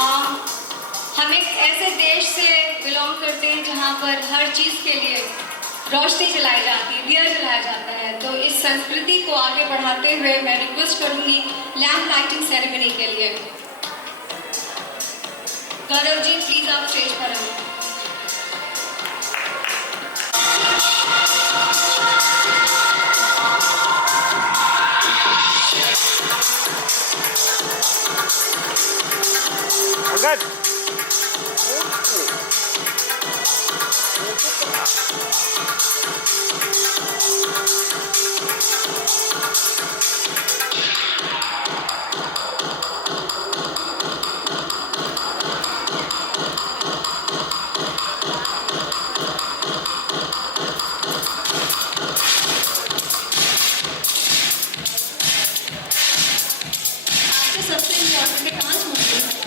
हम एक ऐसे देश से बिलोंग करते हैं जहाँ पर हर चीज़ के लिए रोशनी जलाई जाती है, दिया जलाया जाता है। तो इस संस्कृति को आगे बढ़ाते हुए मैं रिक्वेस्ट करूँगी लैम्प लाइटिंग सेरेमनी के लिए। गौरव जी प्लीज़ आप स्टेज पर आएं। Good. आपके सबसे इम्पोर्टेंट है कहाँ सुनते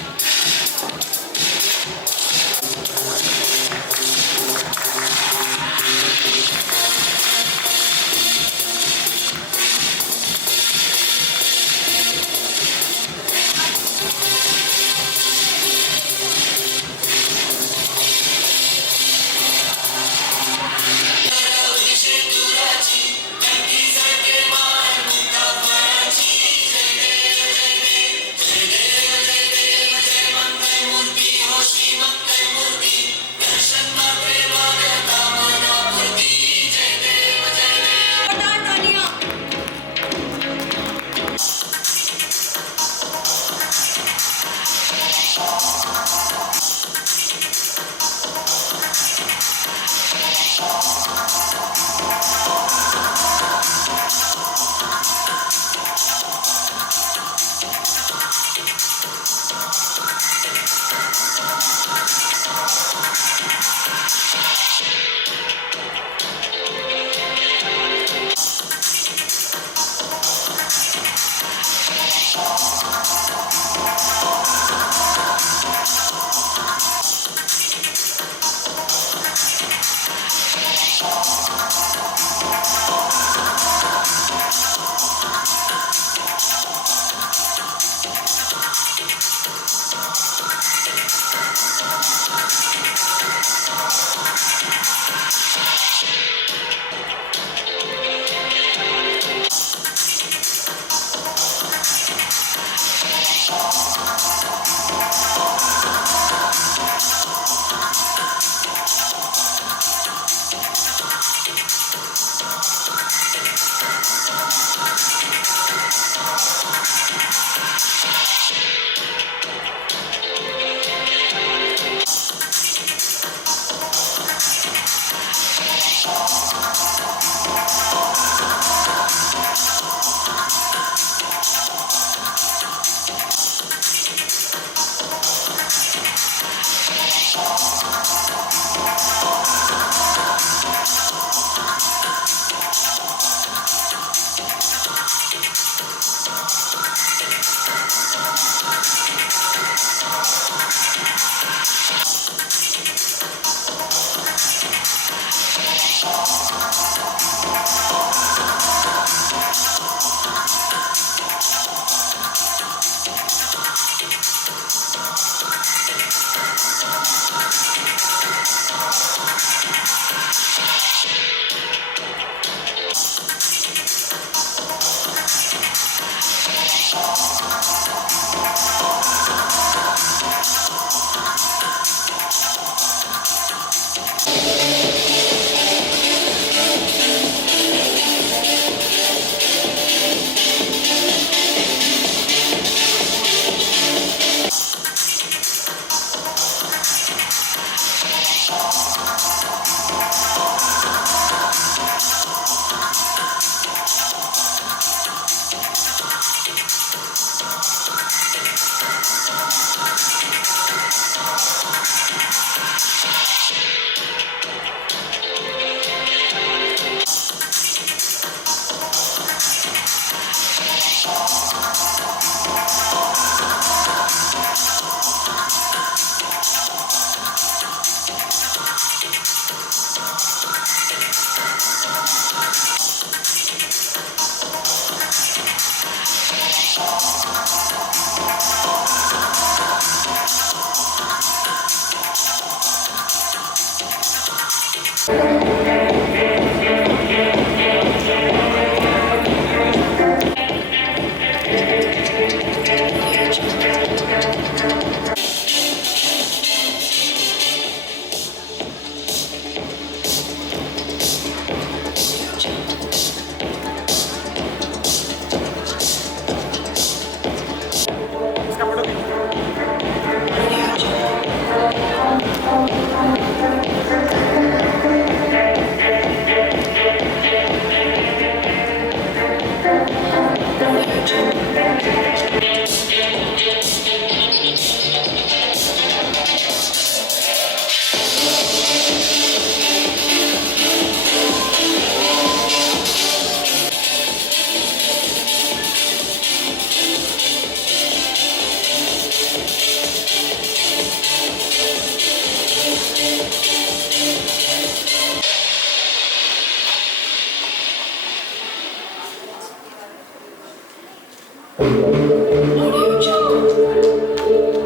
Audio Jungle.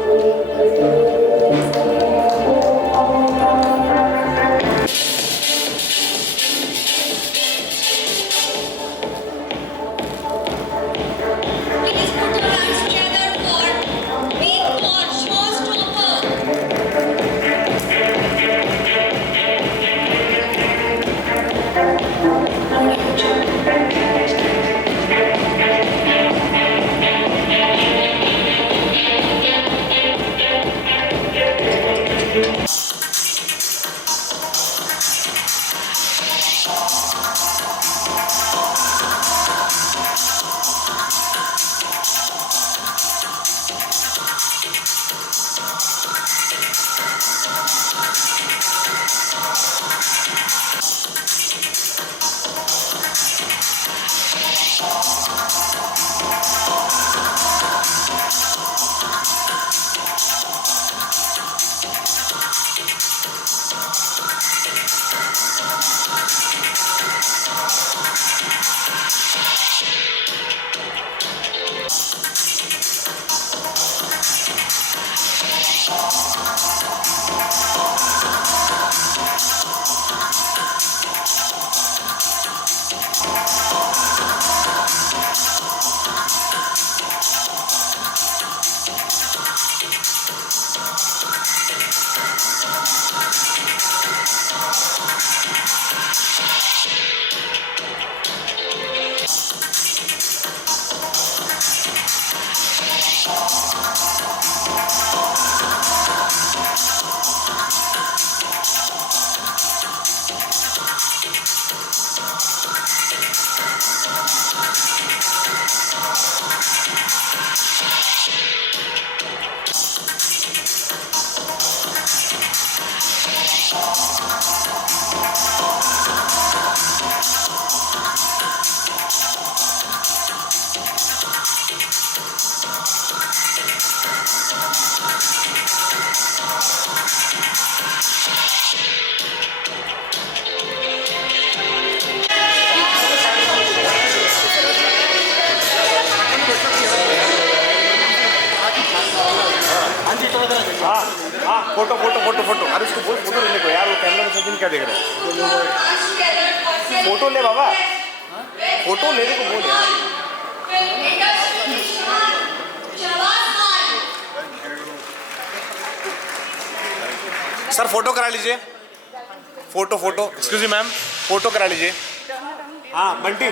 Please put your hands together for Big Four Showstopper. Audio Jungle. हाँ हाँ फोटो फोटो फोटो फोटो अरे उसको बोल फोटो लेने को यार वो कैमरा में सब क्या देख रहे हैं फोटो ले बाबा फोटो लेने को बोल यार सर फोटो करा लीजिए photo photo excuse me ma'am photo करा लीजिए हाँ Bunty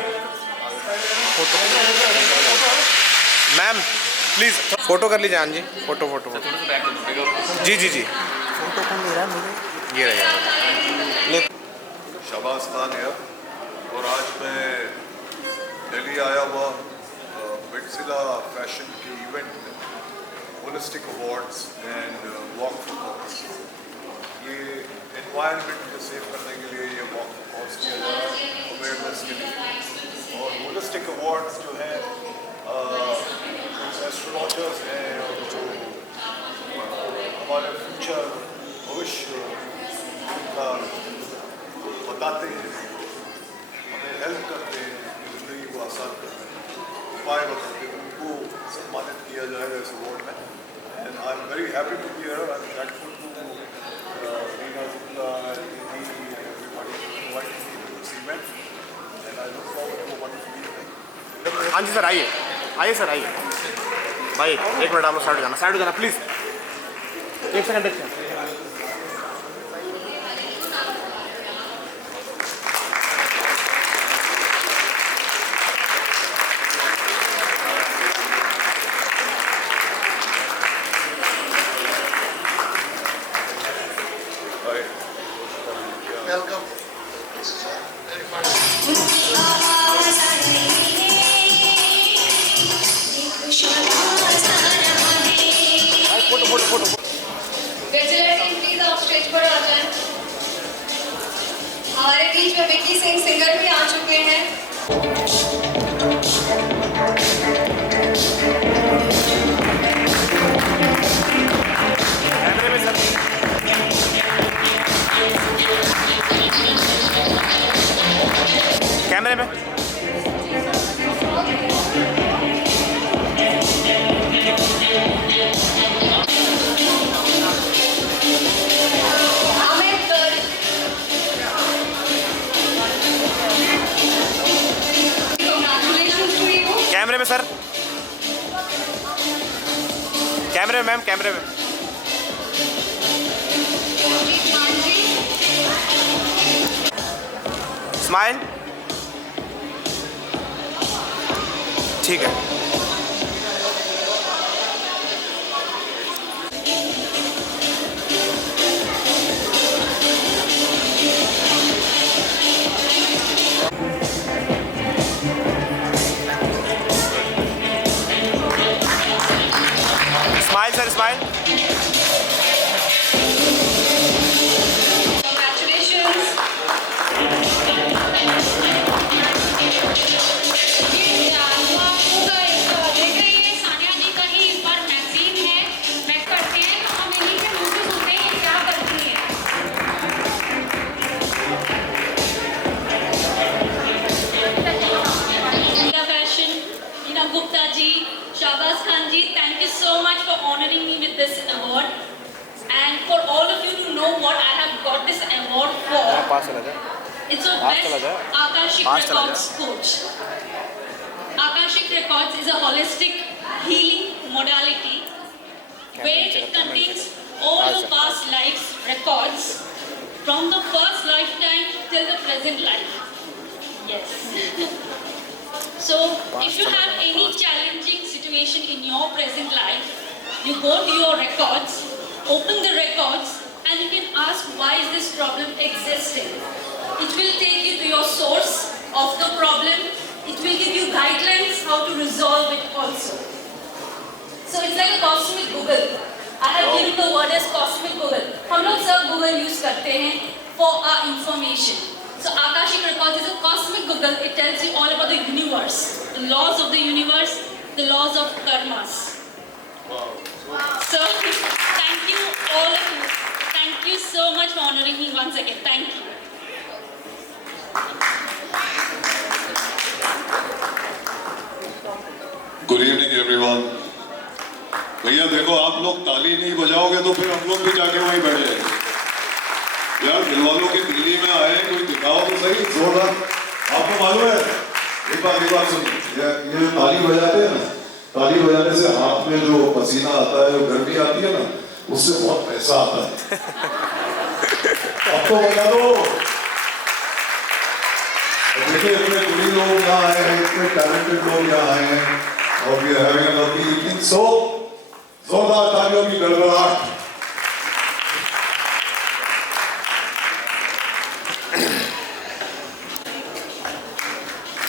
photo ma'am please photo कर लीजिए हाँ जी फोटो फोटो जी जी जी फोटो कौन ले रहा है मुझे ये रहेगा शहबाज खान है और आज मैं दिल्ली आया हुआ मिडजिला फैशन के इवेंट में holistic awards and walk for cause ये एनवायरनमेंट को सेव करने के लिए ये वॉक फॉर कॉज किया जा रहा है अवेयरनेस के लिए और होलिस्टिक अवार्ड्स जो है एस्ट्रोलॉजर्स हैं और जो हमारे फ्यूचर भविष्य का बताते हैं हमें हेल्प करते हैं ज़िंदगी को आसान करते हैं उपाय बताते हैं उनको सम्मानित किया जाएगा इस अवार्ड में and I am very happy to be here I am grateful to Reena Shukla everybody invited me to this event and I look forward to wonderful evening हाँ जी सर आइए आइए सर आइए भाई एक मिनट आप लोग साइड हो जाना प्लीज़ एक second photo photo photo please आप स्टेज पर आ जाएं। हमारे बीच में विक्की सिंह सिंगर भी आ चुके हैं। कैमरे में सर कैमरे में कैमरे में मैम, कैमरे में। स्माइल। ठीक है। Smile sir, smile. Gupta ji, Shahbaz Khan ji, thank you so much for honoring me with this award. And for all of you to know what I have got this award for, पास चला जाए। it's a पास चला best जाए। Akashic पास चला Records coach. Akashic Records is a holistic healing modality where it contains all the past lives records from the first lifetime till the present life. Yes. So, if you have any challenging situation in your present life, you go to your records, open the records, and you can ask why is this problem existing. It will take you to your source of the problem. It will give you guidelines how to resolve it also. So, it's like a cosmic Google. I have given the word as cosmic Google. हम लोग सब Google use करते हैं for our information. So Akashic Records is a cosmic Google. It tells you all about the universe, the laws of the universe, the laws of karmas. So thank you all of you. Thank you so much for honoring me once again. Thank you. Good evening everyone. भैया देखो, आप लोग ताली नहीं बजाओगे तो फिर हम लोग भी जाके वहीं बैठ जाएंगे। यार दिलवालों की दिल्ली में आए, कोई दिखाओ तो सही जोरदार। आपको मालूम है, एक बात सुनिए, ये ताली बजाते हैं ना, ताली बजाने से हाथ में जो पसीना आता है, जो गर्मी आती है ना, उससे बहुत पैसा आता है। अब तो बजा दो। देखिए इतने गुणी लोग यहाँ आए हैं, इतने टैलेंटेड लोग यहाँ आए हैं, और we are having a lovely evening. So जोरदार तालियों की गड़गड़ाहट।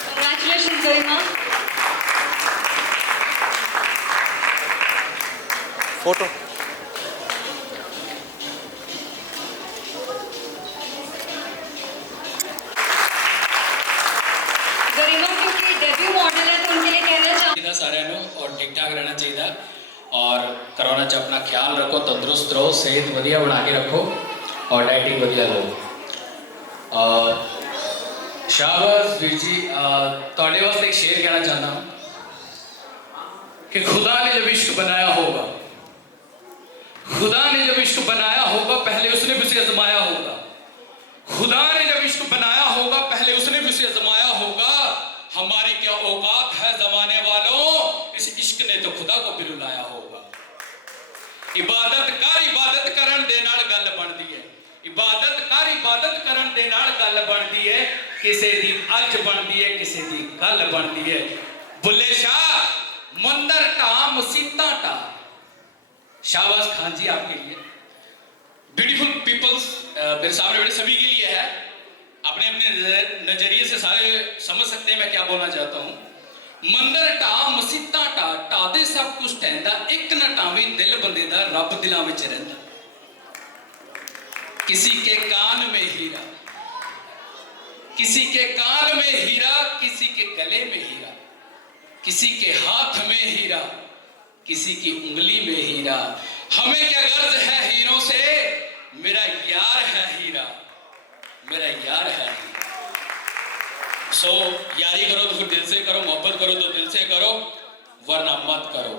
Congratulations, Garima. फोटो। गरिमा क्योंकि डेब्यू मॉडल है तो उनके लिए कहना चाहूँगी सारे और ठीक ठाक रहना चाहिए और कोरोना च अपना ख्याल रखो, तंदुरुस्त रहो, सेहत वधिया बना के रखो और डाइटिंग वधिया लो। शाहबाज वीर जी, थोड़े वास्ते एक शेर कहना चाहता हूँ कि खुदा ने जब इश्क बनाया होगा, खुदा ने जब इश्क बनाया होगा पहले उसने भी उसे आजमाया होगा, खुदा ने जब इश्क बनाया होगा पहले उसने भी उसे आजमाया होगा। हमारी क्या औकात है जमाने वालों, इस इश्क ने तो खुदा को भी रुलाया होगा। इबादत करन दे नाल गल बनदी है, इबादत करन दे नाल गल बनदी है, किसे दी अज बनदी है, किसे दी गल बनदी है। बुल्ले शाह मंदिर टा मसीता टा। शाहबाज खान जी आपके लिए, ब्यूटीफुल पीपल्स, मेरे सामने बड़े सभी के लिए है, अपने अपने नजरिए से सारे समझ सकते हैं मैं क्या बोलना चाहता हूँ। मंदिर टा मसीता टा, टादे सब कुछ टहंदा, एक न टावी दिल बंदे दा रब दिलां विच रहिंदा। किसी के कान में हीरा, किसी के कान में हीरा, किसी के गले में हीरा, किसी के हाथ में हीरा, किसी की उंगली में हीरा। हमें क्या गर्ज है हीरों से, मेरा यार है हीरा, मेरा यार है हीरा। सो यारी करो तो फिर दिल से करो, मोहब्बत करो तो दिल से करो, वरना मत करो।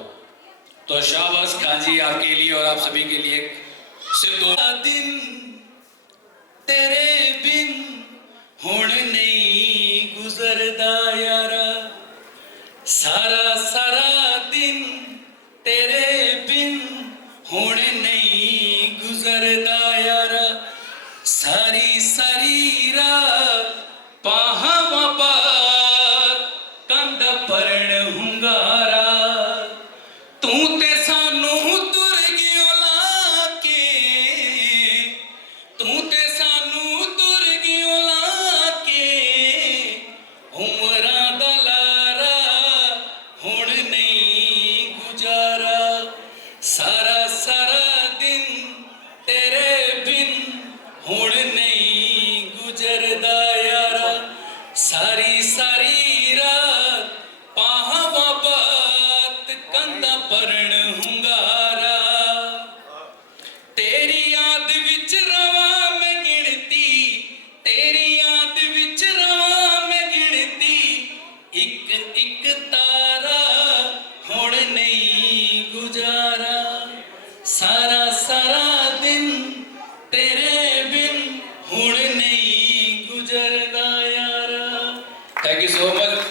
तो शाहबाज खान जी आपके लिए और आप सभी के लिए सिर्फ 2 दिन तेरे बिन हुण नहीं गुजरदा यारा, सारा सारा दिन तेरे बिन सारा सारा दिन तेरे बिन हुण नहीं गुजरदा यारा, सारी सारी रात पाहवा बात कंधा भरण हुंगारा, तेरी याद विच रवां मैं गिनती, तेरी याद विच रवां मैं गिनती, एक एक तारा हुण नहीं गुजारा, सारा सारा दिन तेरे बिन हुण नहीं गुजरदा यारा। Thank you so much.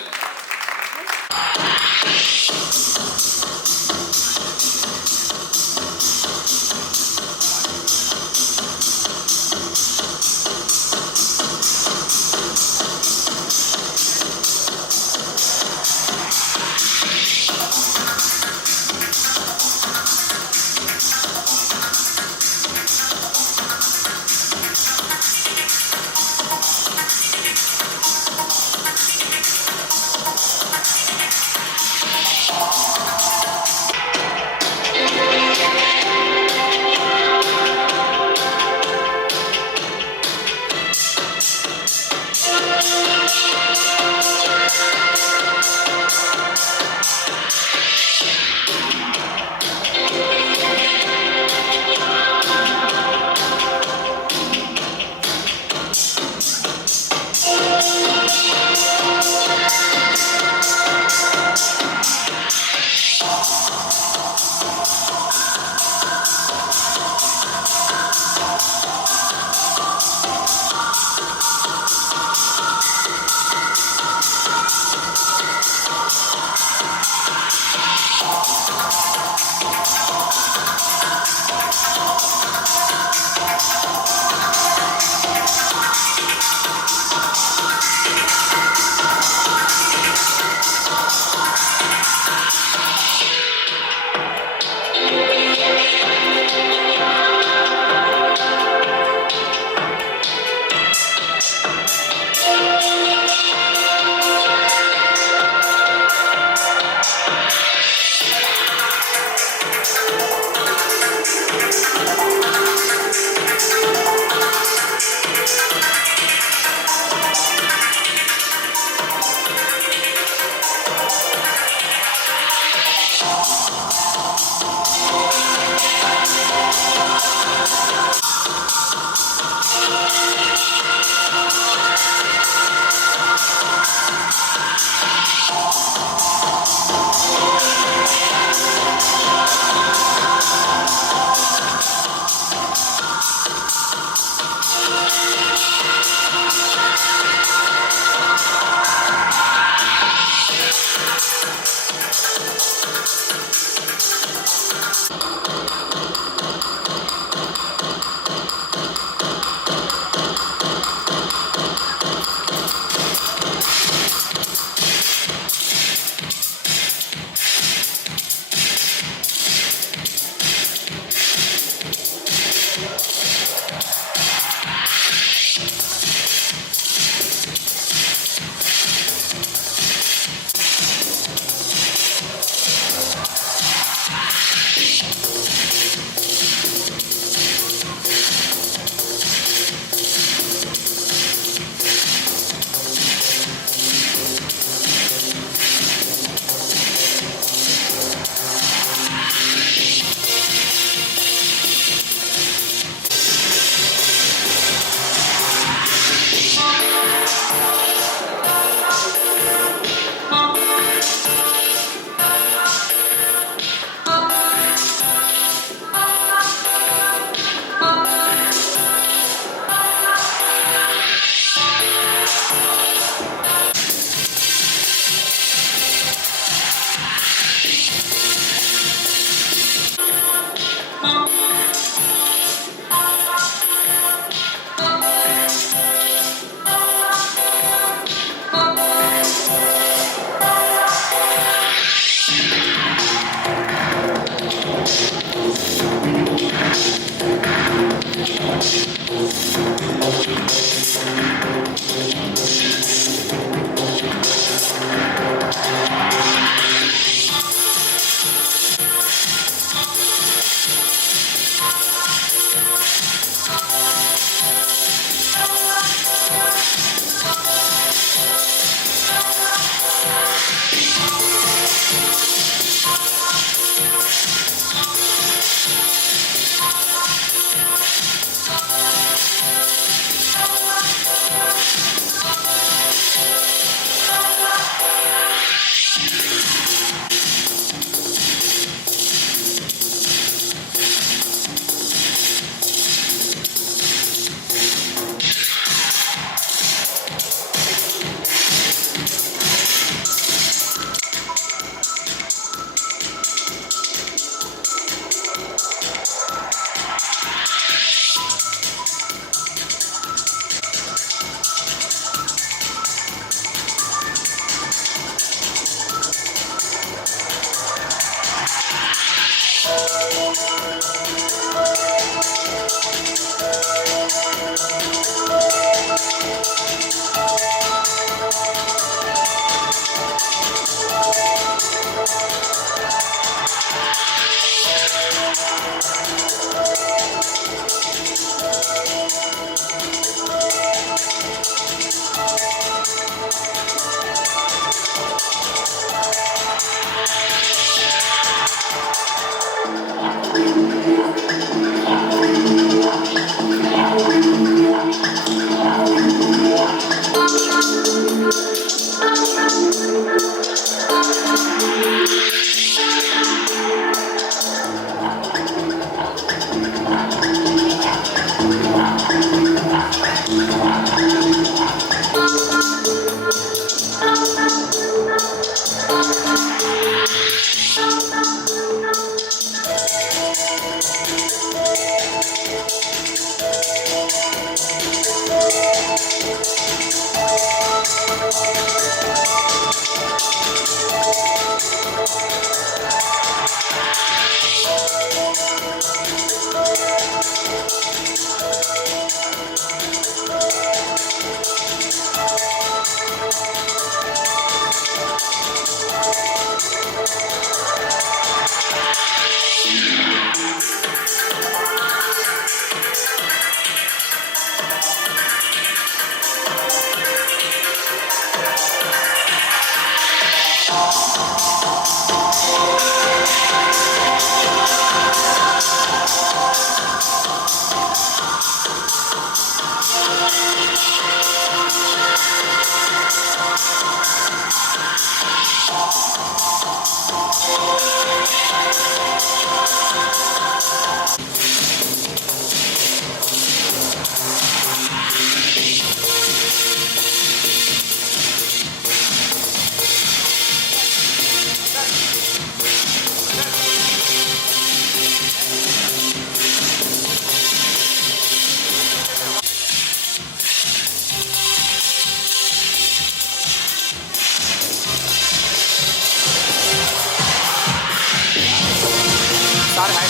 सारे हाय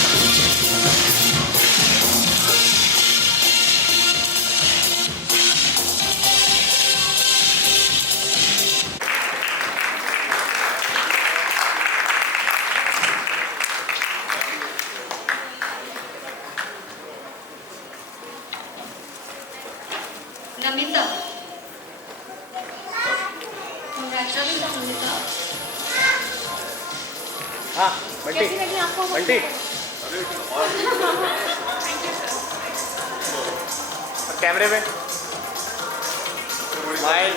नमिता, congratulations नमिता। हाँ बंटी कैसी लगी आपको? बंटी कैमरे में स्माइल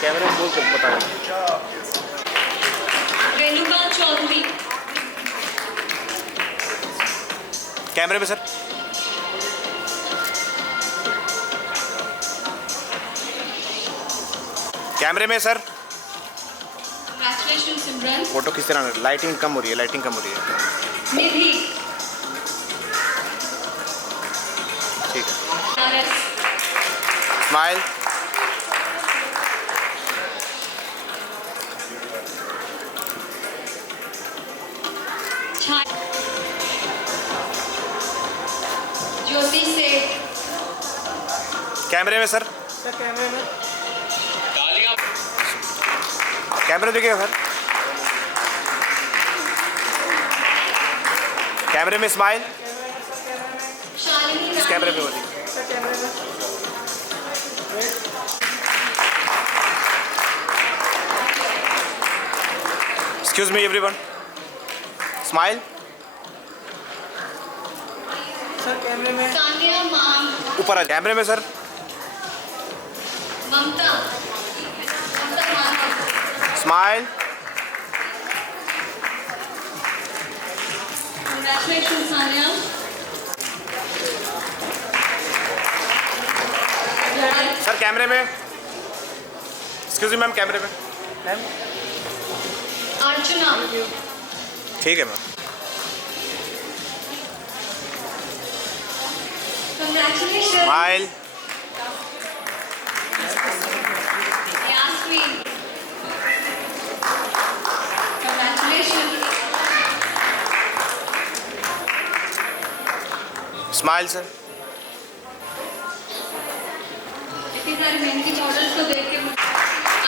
कैमरे में बोल के बताओ Renuka Chaudhary. कैमरे में सर कैमरे में सर Congratulations Simran. फोटो खींचते रहना लाइटिंग कम हो रही है लाइटिंग कम हो रही है निधि, ठीक है Paras. Smile Chai. ज्योति से, कैमरे में सर तालियां कैमरे देखिएगा सर कैमरे में स्माइल शालिनी इस कैमरे में रानी, बोलिए excuse me everyone smile Sania मान, ऊपर आ कैमरे में सर ममता, ममता मानव, स्माइल Congratulations Sanya. सर कैमरे में एक्सक्यूज मी मैम कैमरे में मैम अर्चना, ठीक है ma'am congratulations smile Yasmin, smile sir. इतनी सारी मेहंदी मॉडल्स को देख के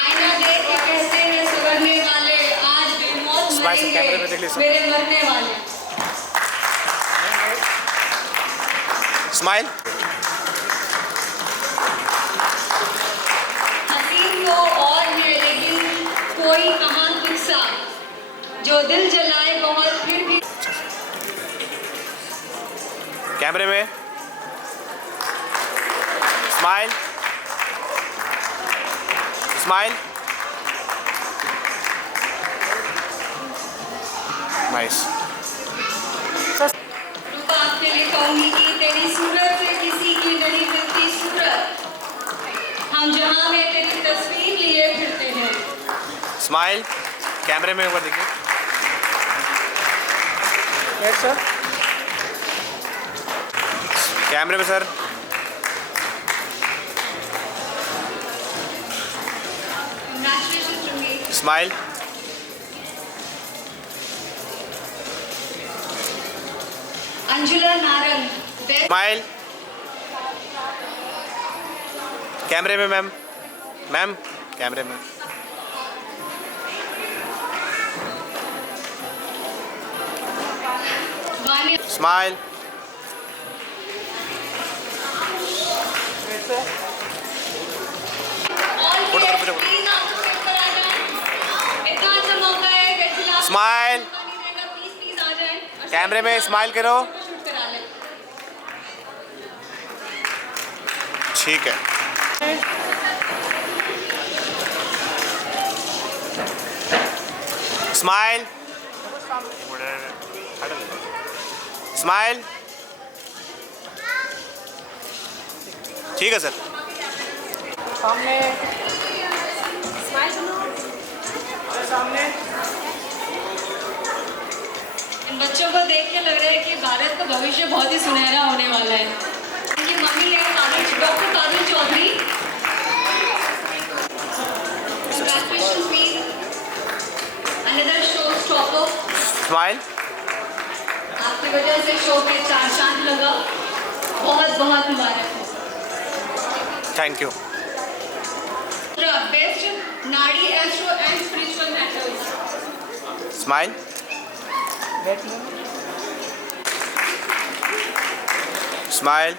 आईना देख के कहते हैं सुधरने वाले आज बेमौत स्माइल से कैमरे में देख लीजिए। मेरे मरने वाले। स्माइल। हसीन तो और है लेकिन कोई कहाँ गुस्सा जो दिल जलाए बहुत फिर भी। कैमरे में स्माइल। स्माइल। नाइस। रूपा आपके लिए कहूंगी कि तेरी सूरत से किसी की नहीं मिलती सूरत हम जहां में तेरी तस्वीर लिए फिरते हैं। स्माइल। कैमरे में ऊपर देखिए। सर कैमरे में sir. Congratulations to me. Smile. Anjula Narang स्माइल। कैमरे में मैम। मैम कैमरे में। वानी स्माइल। ऑल फोटो करो, फोटो करो। प्लीज आप लोग ऊपर आ जाएं। इतना अच्छा मौका है गैसिला स्माइल। प्लीज आ जाएं और कैमरे में स्माइल करो। शूट करा लें। ठीक है। स्माइल। स्माइल। ठीक है सर। सामने सामने इन बच्चों को देख के लग रहा है कि भारत का भविष्य बहुत ही सुनहरा होने वाला है। उनकी मम्मी है doctor Kajal Chaudhary. Congratulations, Pete. Another showstopper. Smile. आपकी वजह से शो पे चार चांद लगा। बहुत बहुत मुबारक हो। Thank you. बेस्ट नाड़ी astro and spiritual matters. Smile. Smile.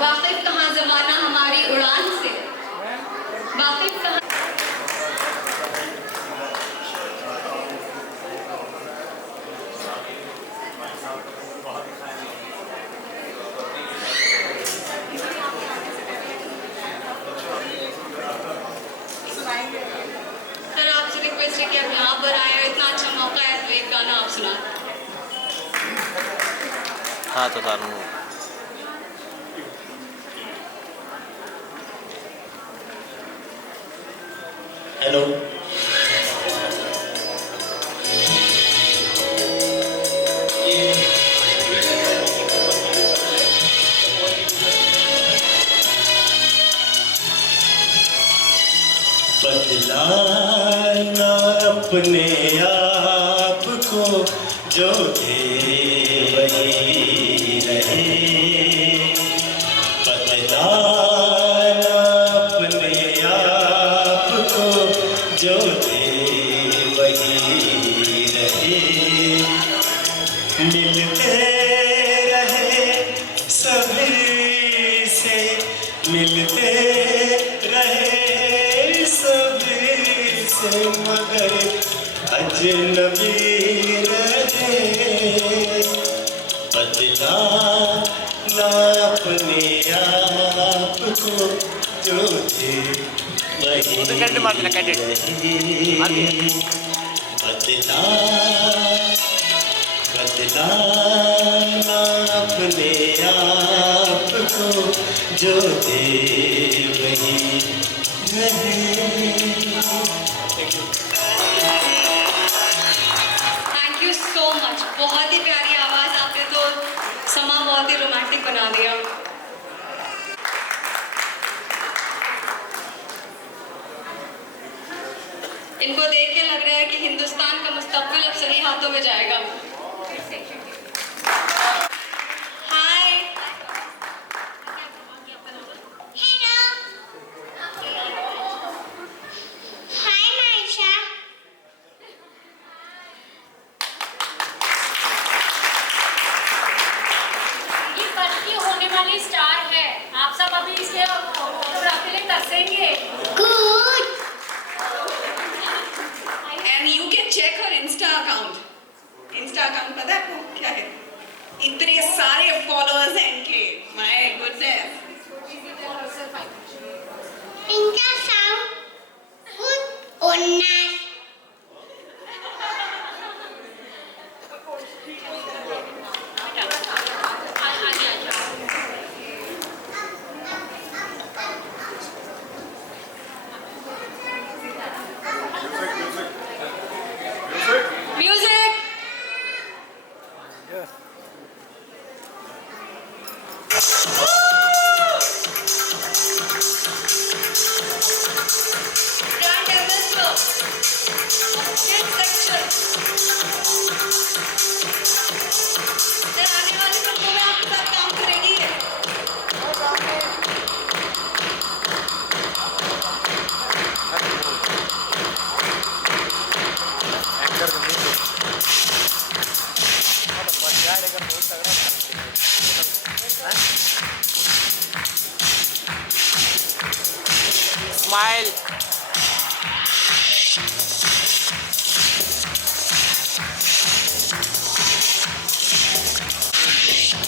वाकिफ कहाँ जमाना हमारी उड़ान से। वाकिफ कहाँ सर आपसे रिक्वेस्ट है कि आप यहाँ पर आए हो। इतना अच्छा मौका है तो एक गाना आप सुना। हाँ तो सारू हेलो बदलाना अपने आप को जो थे वही रहे बदलाना अपने आप को जो थे वही रहे मिलते रहे सभी से मिलते रहे सभी से मगर अजनबी रहे बदला ना अपने आप को जो थे वही रहे बदला बदलाना अपने आप को जो थे वही रहे थैंक यू सो मच। बहुत ही प्यारी आवाज, आपने तो समा बहुत ही रोमांटिक बना दिया। इनको देख के लग रहा है कि हिंदुस्तान का मुस्तकबिल अब सही हाथों में जाएगा। हाय, ये बढ़ती होने वाली स्टार है, आप सब अभी इसके फोटोग्राफ के लिए तरसेंगे। And you can check her insta account. Insta account पता है आपको क्या है? इतने सारे फॉलोअर्स हैं इनके, माय गुडनेस। इनका साउंड गुड और nice. Music. Grand investor, state section। Sir, आने वाली फिल्मों में आपके साथ काम करेंगी है। एंकर का मुंह बन जाए लेकिन बहुत तगड़ा स्माइल।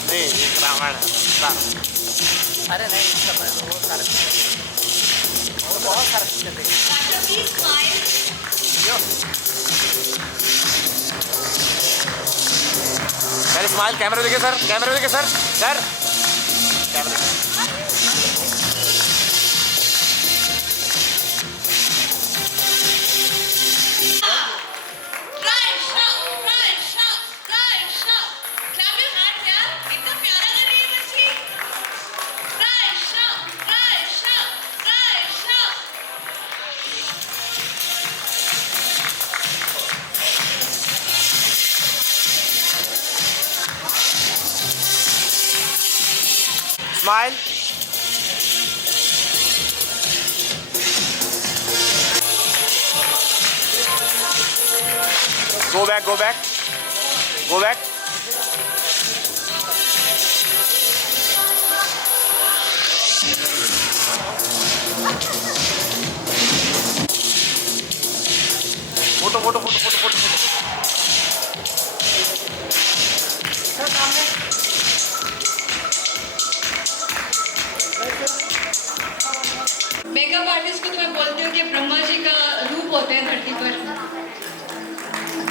नहीं, एक रावण है। अरे नहीं, इसका बहुत सारे पिक्चर थे। Doctor, please smile। पहले स्माइल, कैमरा देखिए सर, कैमरा देखिए sir, sir camera. Smile. Go back, go back. Go back. Photo, photo, photo, photo, photo, photo. Makeup artist को तो मैं बोलती हूँ कि ब्रह्मा जी का रूप होते हैं धरती पर।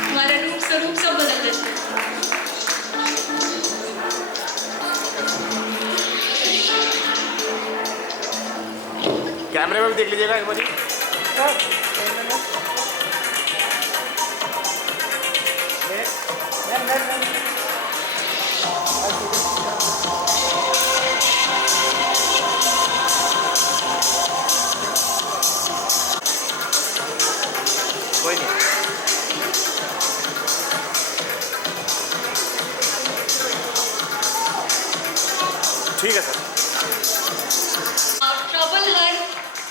हमारे रूप स्वरूप सब बदल देते हैं। कैमरे में भी देख लीजिएगा एक बारी। कोई नहीं, ठीक है सर। ट्रबल हर,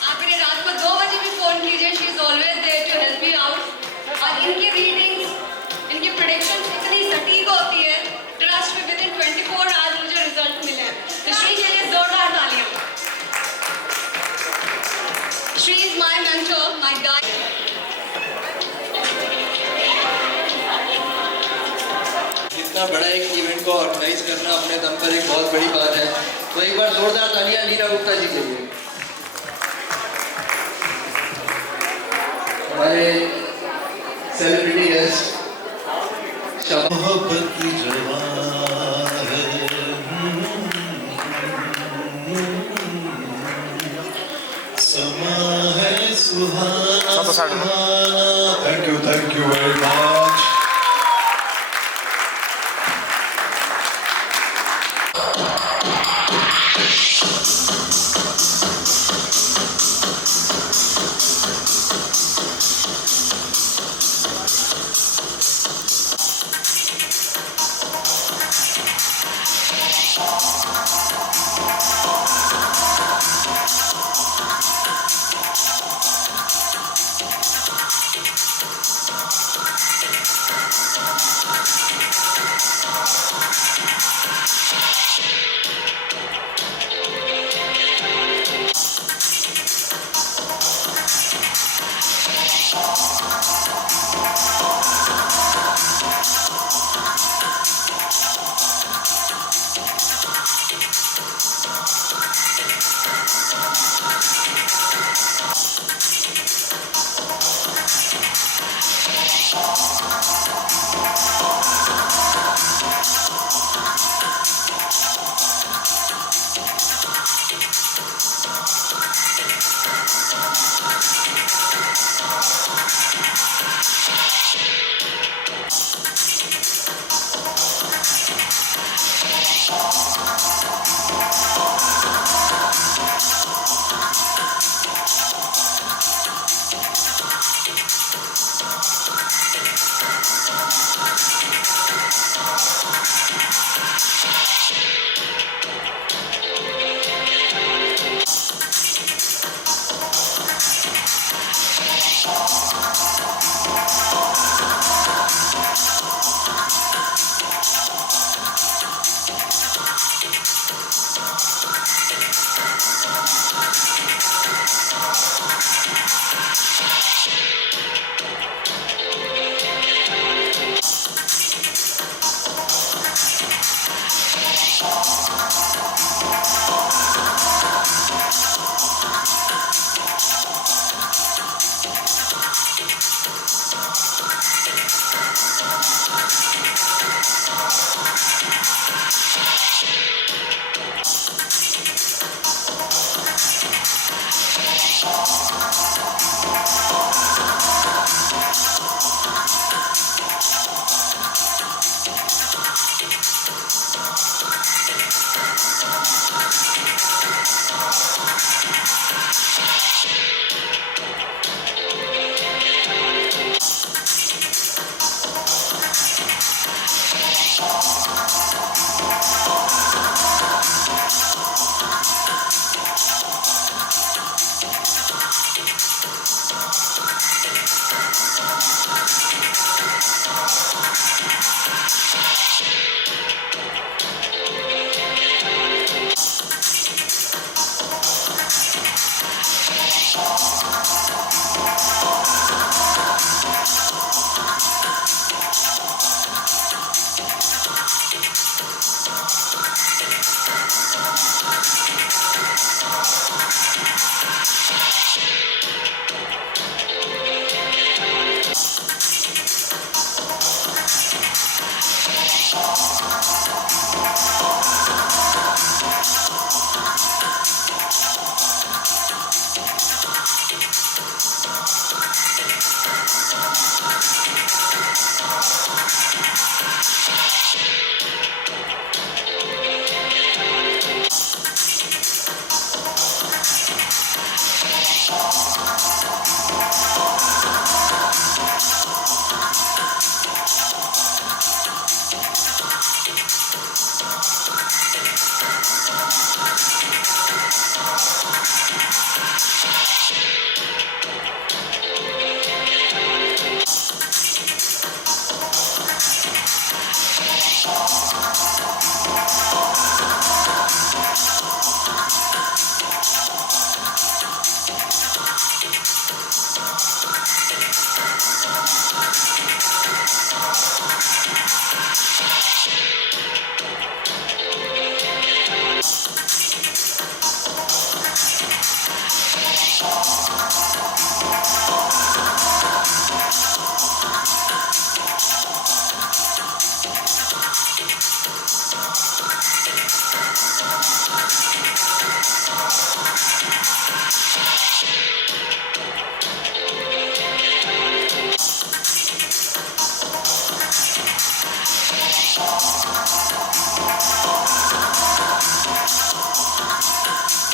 आप इन्हें रात को 2 बजे भी फोन कीजिए, she is always there to help you out. और इनकी रीडिंग्स, इनकी प्रेडिक्शंस इतनी सटीक होती है, ट्रस्ट में विद इन 24 आवर्स मुझे रिजल्ट मिले हैं। तो श्री के लिए जोरदार तालियां। Shri is my mentor, my guide. इतना बड़ा एक इवेंट को ऑर्गेनाइज करना अपने दम पर एक बहुत बड़ी बात है, तो एक बार जोरदार तालियां नीना गुप्ता जी के लिए। हमारे सेलिब्रिटी गेस्ट मोहब्बत की जवान है, समा है सुहाना। Thank you very much.